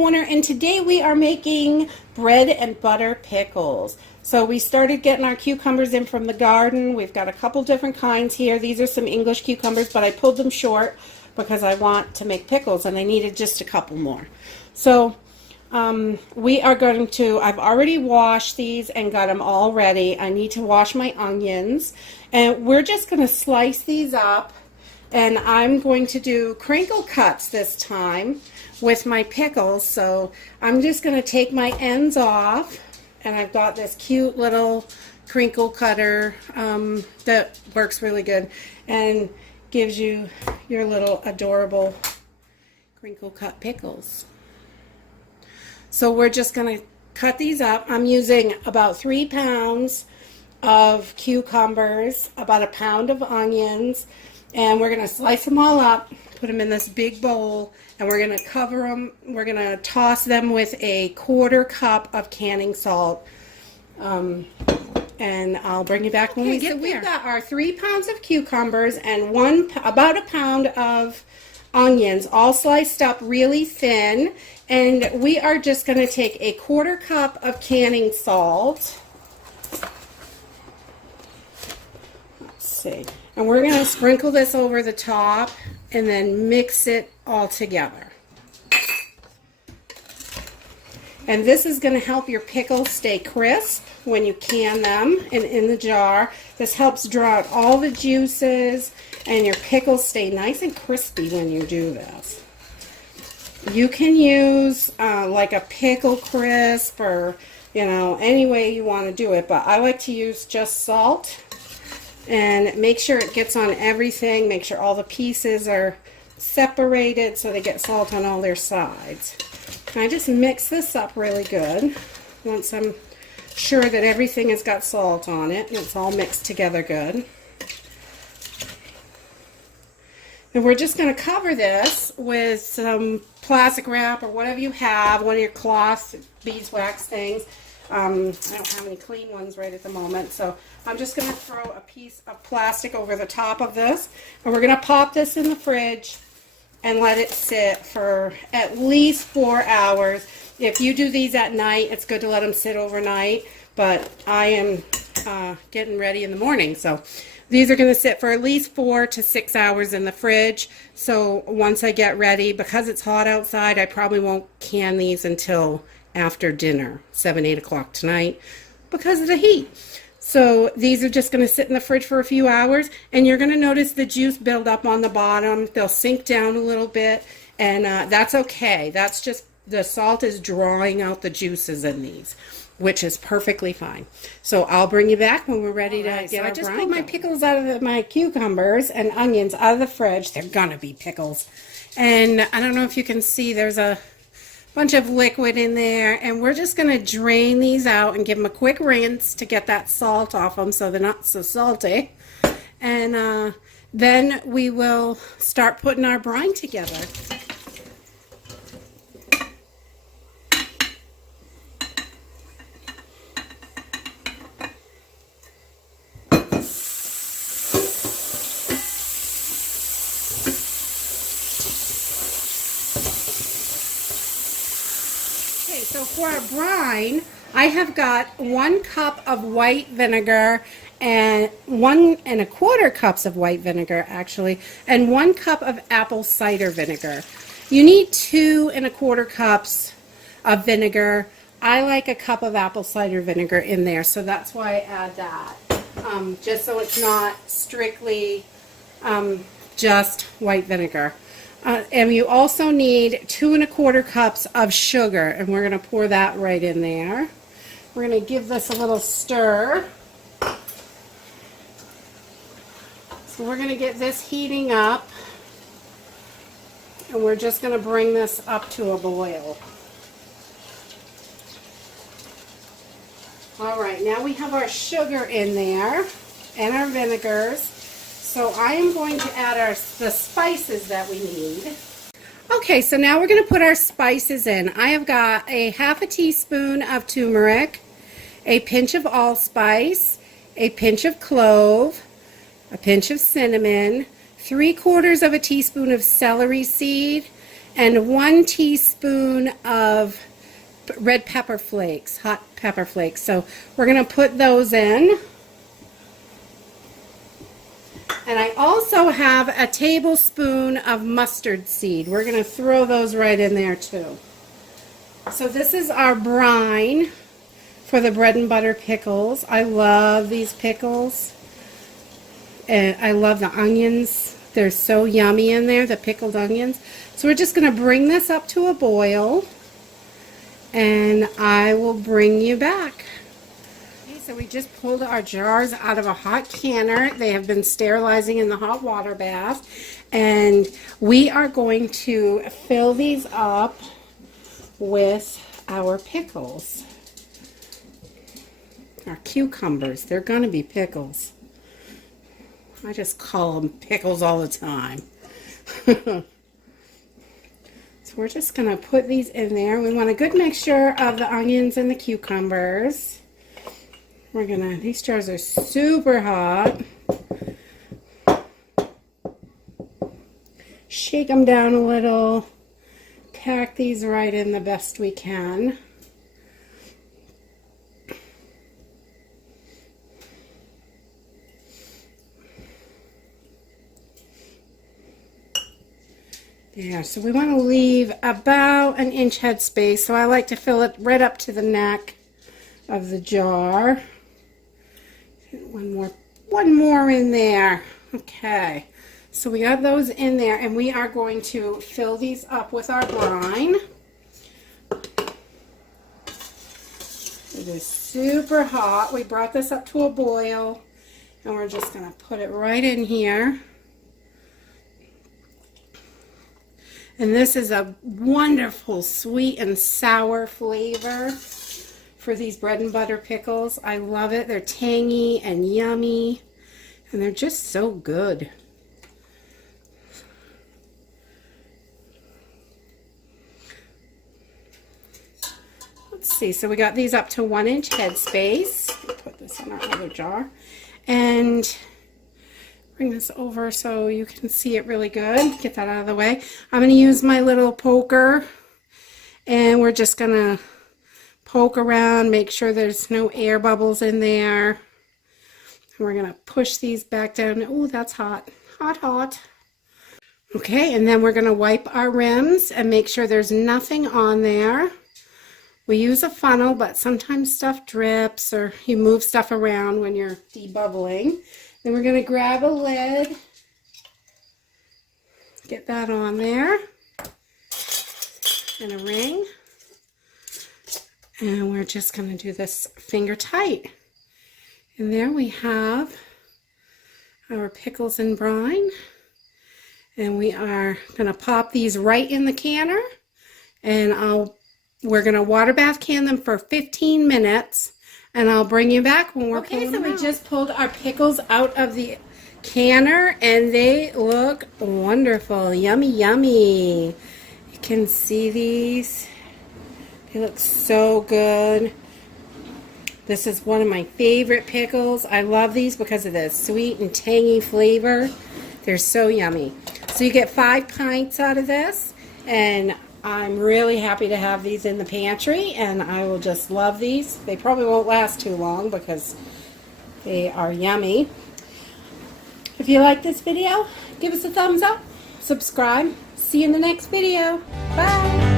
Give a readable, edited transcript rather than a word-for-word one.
corner, and today we are making bread and butter pickles. So we started getting our cucumbers in from the garden. We've got a couple different kinds here. These are some English cucumbers, but I pulled them short because I want to make pickles and I needed just a couple more. So we are going to, I've already washed these and got them all ready. I need to wash my onions, and we're just going to slice these up, and I'm going to do crinkle cuts this time with my pickles. So I'm just going to take my ends off, and I've got this cute little crinkle cutter that works really good and gives you your little adorable crinkle cut pickles. So we're just going to cut these up. I'm using about 3 pounds of cucumbers, about a pound of onions, and we're going to slice them all up, put them in this big bowl, and we're going to cover them. We're going to toss them with a 1/4 cup of canning salt, and I'll bring you back when we get there. We've got our 3 pounds of cucumbers and about a pound of onions, all sliced up really thin, and we are just going to take a 1/4 cup of canning salt. Let's see. And we're going to sprinkle this over the top and then mix it all together. And this is going to help your pickles stay crisp when you can them in the jar. This helps draw out all the juices, and your pickles stay nice and crispy when you do this. You can use like a pickle crisp, or any way you want to do it, but I like to use just salt, and make sure it gets on everything. Make sure all the pieces are separated so they get salt on all their sides. And I just mix this up really good once I'm sure that everything has got salt on it and it's all mixed together good. And we're just going to cover this with some plastic wrap or whatever you have, one of your cloth beeswax things. I don't have any clean ones right at the moment, so I'm just going to throw a piece of plastic over the top of this, and we're going to pop this in the fridge and let it sit for at least 4 hours. If you do these at night, it's good to let them sit overnight, but I am getting ready in the morning, so these are going to sit for at least 4 to 6 hours in the fridge. So once I get ready, because it's hot outside, I probably won't can these until after dinner, 7, 8 o'clock tonight, because of the heat. So these are just going to sit in the fridge for a few hours, and you're going to notice the juice build up on the bottom. They'll sink down a little bit, and that's okay. That's just the salt is drawing out the juices in these, which is perfectly fine. So I'll bring you back when we're ready to get our brine. I just pulled my pickles out of my cucumbers and onions out of the fridge. They're gonna be pickles. And I don't know if you can see, there's a bunch of liquid in there, and we're just gonna drain these out and give them a quick rinse to get that salt off them so they're not so salty. And then we will start putting our brine together. So for our brine, I have got 1 cup of white vinegar and 1 1/4 cups of white vinegar actually, and 1 cup of apple cider vinegar. You need 2 1/4 cups of vinegar. I like a cup of apple cider vinegar in there, so that's why I add that, just so it's not strictly just white vinegar. And you also need 2 1/4 cups of sugar, and we're going to pour that right in there. We're going to give this a little stir. So we're going to get this heating up, and we're just going to bring this up to a boil. Alright, now we have our sugar in there and our vinegars. So I am going to add the spices that we need. Okay, so now we're going to put our spices in. I have got a 1/2 teaspoon of turmeric, a pinch of allspice, a pinch of clove, a pinch of cinnamon, 3/4 of a teaspoon of celery seed, and 1 teaspoon of red pepper flakes, hot pepper flakes. So we're going to put those in. And I also have a tablespoon of mustard seed. We're going to throw those right in there too. So this is our brine for the bread and butter pickles. I love these pickles. And I love the onions. They're so yummy in there, the pickled onions. So we're just going to bring this up to a boil, and I will bring you back. Okay, so we just pulled our jars out of a hot canner. They have been sterilizing in the hot water bath, and we are going to fill these up with our pickles. Our cucumbers. They're going to be pickles. I just call them pickles all the time. So we're just going to put these in there. We want a good mixture of the onions and the cucumbers. We're going to, these jars are super hot. Shake them down a little. Pack these right in the best we can. There, so we want to leave about an inch head space. So I like to fill it right up to the neck of the jar. One more in there. Okay, so we got those in there, and we are going to fill these up with our brine. It is super hot. We brought this up to a boil, and we're just going to put it right in here. And this is a wonderful sweet and sour flavor for these bread and butter pickles. I love it. They're tangy and yummy, and they're just so good. Let's see, so we got these up to 1 inch head space. Put this in our other jar. And bring this over so you can see it really good. Get that out of the way. I'm going to use my little poker, and we're just going to poke around, make sure there's no air bubbles in there. And we're going to push these back down. Oh, that's hot. Hot, hot. Okay, and then we're going to wipe our rims and make sure there's nothing on there. We use a funnel, but sometimes stuff drips or you move stuff around when you're debubbling. Then we're going to grab a lid, get that on there, and a ring, and we're just going to do this finger tight. And there we have our pickles and brine, and we are going to pop these right in the canner, and we're going to water bath can them for 15 minutes. And I'll bring you back when we're pulling them out. Okay, so we just pulled our pickles out of the canner, and they look wonderful. Yummy, yummy. You can see these. They look so good. This is one of my favorite pickles. I love these because of the sweet and tangy flavor. They're so yummy. So you get 5 pints out of this, and I'm really happy to have these in the pantry, and I will just love these. They probably won't last too long because they are yummy. If you like this video, give us a thumbs up, subscribe. See you in the next video. Bye!